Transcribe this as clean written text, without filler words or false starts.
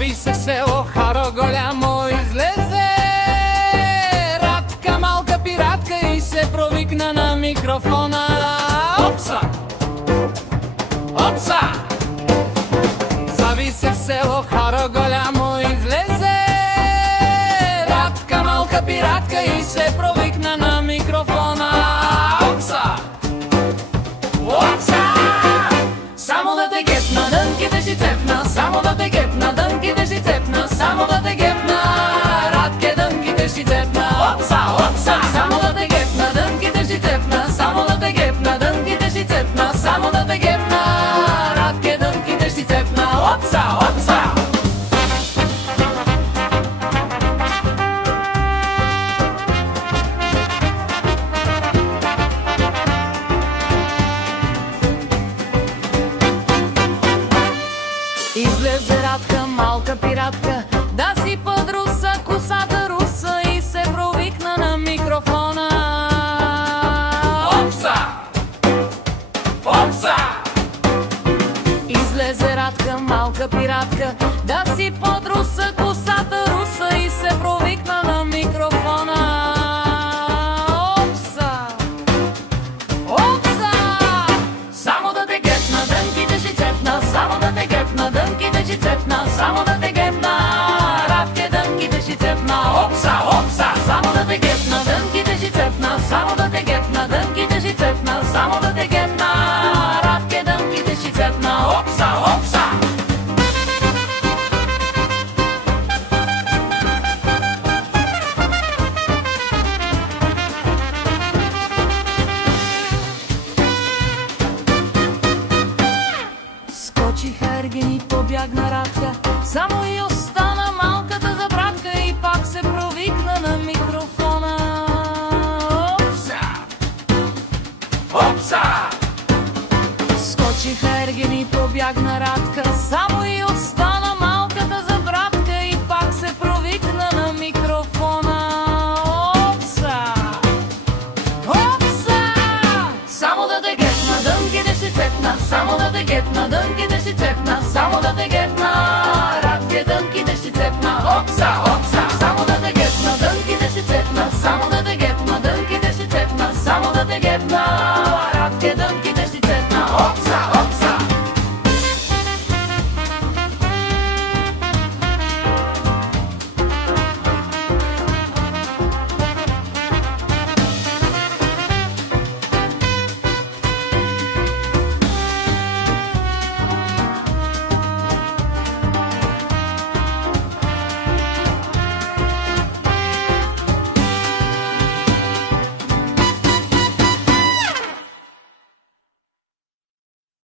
Зави се село Харо голямо, излезе Радка, малка пиратка и се провикна на микрофона. Опса! Опса! Зави се село Харо голямо, излезе Радка, малка пиратка и се провикна на микрофона. Опса! Опса! Само да те гепна, дънките ще цепна, само да те гепна, дънките ще цепна, само да те гепна, Радке, дънките ще цепна. Опса, опса! Само да те гепна, дънките ще цепна, само да те гепна, дънките ще цепна, само да те гепна, Радке, дънките ще цепна. Опса, опса! Излезе Радка, малка пиратка, да си подруса косата руса и се провикна на микрофона. Опса! Опса! Излезе Радка, малка пиратка, да си подруса